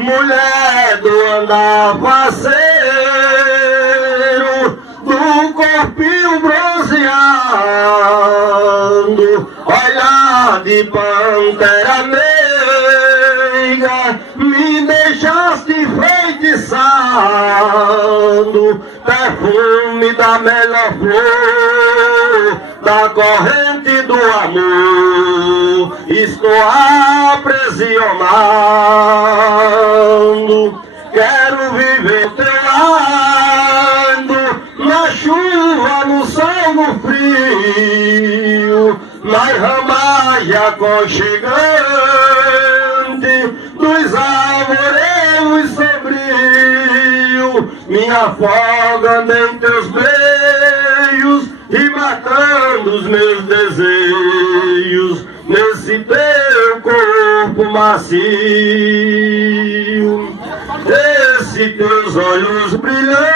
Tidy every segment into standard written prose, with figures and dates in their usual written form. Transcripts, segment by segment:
mulher do andar faceiro, do corpinho bronzeado, olhar de pantera meiga, me deixaste enfeitiçado, perfume da melhor flor, da corrente do amor, estou aprisionado. Quero viver ao teu lado, na chuva, no sol, no frio, nas ramagem aconchegante dos arvoredos sombrios, me afogando em teus beijos e matando os meus desejos nesse teu corpo macio. Esses teus olhos brilhantes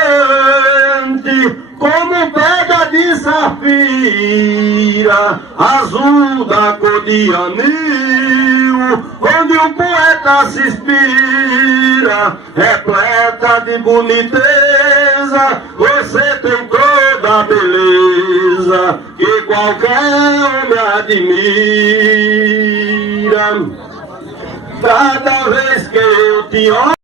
como pedra de safira, azul da cor de anil, onde o poeta se inspira, repleta de boniteza, você tem toda a beleza que qualquer homem admira. Cada vez que eu te olho,